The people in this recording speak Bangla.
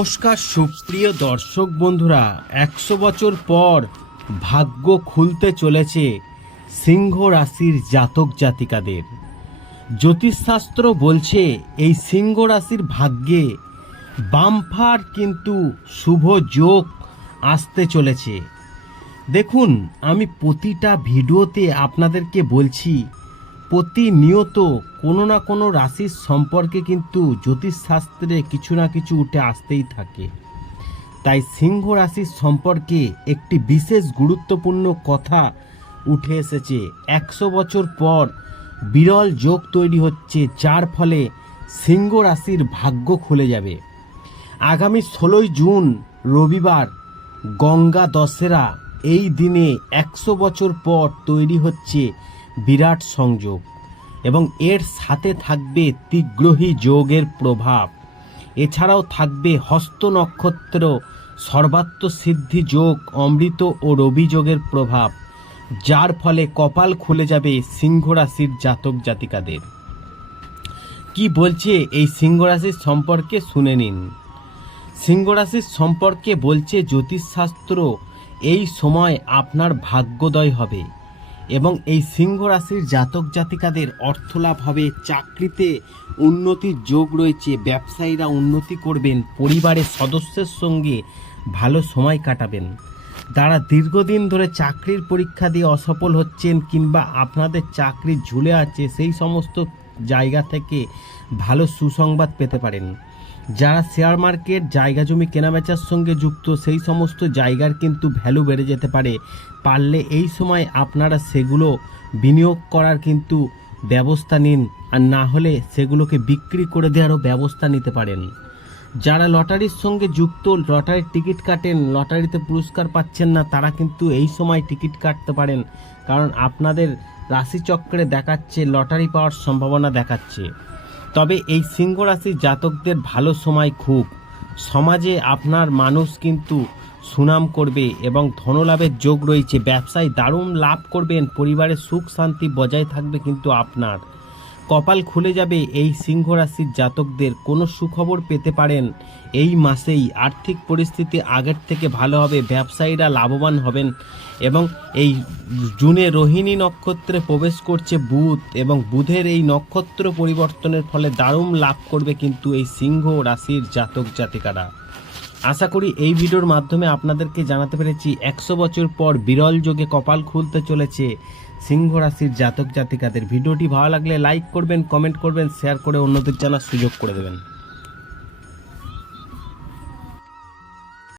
নমস্কার, সুপ্রিয় দর্শক বন্ধুরা, একশো বছর পর ভাগ্য খুলতে চলেছে সিংহ রাশির জাতক জাতিকাদের। জ্যোতিষশাস্ত্র বলছে, এই সিংহ রাশির ভাগ্যে বামফার কিন্তু শুভ যোগ আসতে চলেছে। দেখুন, আমি প্রতিটা ভিডিওতে আপনাদেরকে বলছি প্রতিনিয়ত কোনো না কোনো রাশির সম্পর্কে কিন্তু জ্যোতিষশাস্ত্রে কিছু না কিছু উঠে আসতেই থাকে। তাই সিংহ রাশির সম্পর্কে একটি বিশেষ গুরুত্বপূর্ণ কথা উঠে এসেছে। একশো বছর পর বিরল যোগ তৈরি হচ্ছে, যার ফলে সিংহ রাশির ভাগ্য খুলে যাবে। আগামী ষোলোই জুন, রবিবার, গঙ্গা দশেরা এই দিনে একশো বছর পর তৈরি হচ্ছে বিরাট সংযোগ এবং এর সাথে থাকবে তিগ্রহী যোগের প্রভাব। এছাড়াও থাকবে হস্ত নক্ষত্র, সর্বাত্ম সিদ্ধি যোগ, অমৃত ও রবি যোগের প্রভাব, যার ফলে কপাল খুলে যাবে সিংহ রাশির জাতক জাতিকাদের। কি বলছে এই সিংহ রাশির সম্পর্কে শুনে নিন। সিংহ রাশির সম্পর্কে বলছে জ্যোতিষশাস্ত্র, এই সময় আপনার ভাগ্যোদয় হবে। এবং এই সিংহ রাশির জাতক জাতিকাদের অর্থলাভ হবে চাকরিতে উন্নতির যোগ রয়েছে, ব্যবসায়ীরা উন্নতি করবেন, পরিবারের সদস্যের সঙ্গে ভালো সময় কাটাবেন। তারা দীর্ঘদিন ধরে চাকরির পরীক্ষা দিয়ে অসফল হচ্ছেন কিংবা আপনাদের চাকরি ঝুলে আছে, সেই সমস্ত জায়গা থেকে ভালো সুসংবাদ পেতে পারেন। যারা শেয়ার মার্কেট, জায়গা জমি কেনাবেচার সঙ্গে যুক্ত, সেই সমস্ত জায়গার কিন্তু ভ্যালু বেড়ে যেতে পারে। পারলে এই সময় আপনারা সেগুলো বিনিয়োগ করার কিন্তু ব্যবস্থা নিন, আর না হলে সেগুলোকে বিক্রি করে দেওয়ারও ব্যবস্থা নিতে পারেন। যারা লটারির সঙ্গে যুক্ত, লটারির টিকিট কাটেন, লটারিতে পুরস্কার পাচ্ছেন না, তারা কিন্তু এই সময় টিকিট কাটতে পারেন। কারণ আপনাদের রাশিচক্রে দেখাচ্ছে, লটারি পাওয়ার সম্ভাবনা দেখাচ্ছে। তবে এই সিংহ রাশির জাতকদের ভালো সময় খুব। সমাজে আপনার মানুষ কিন্তু সুনাম করবে এবং ধনলাভের যোগ রয়েছে। ব্যবসায় দারুণ লাভ করবেন পরিবারের সুখ শান্তি বজায় থাকবে কিন্তু আপনার। কপাল খুলে যাবে এই সিংহ রাশির জাতকদের। কোনো সুখবর পেতে পারেন। এই মাসেই আর্থিক পরিস্থিতি আগের থেকে ভালো হবে, ব্যবসায়ীরা লাভবান হবেন এবং এই জুনে রোহিণী নক্ষত্রে প্রবেশ করছে বুধ এবং বুধের এই নক্ষত্র পরিবর্তনের ফলে দারুণ লাভ করবে কিন্তু এই সিংহ রাশির জাতক জাতিকারা আশা করি এই ভিডিওর মাধ্যমে আপনাদেরকে জানাতে পেরেছি একশো বছর পর বিরল যোগে কপাল খুলতে চলেছে সিংহ রাশির জাতক জাতিকাদের। ভিডিওটি ভালো লাগলে লাইক করবেন কমেন্ট করবেন শেয়ার করে অন্যদের জানার সুযোগ করে দেবেন।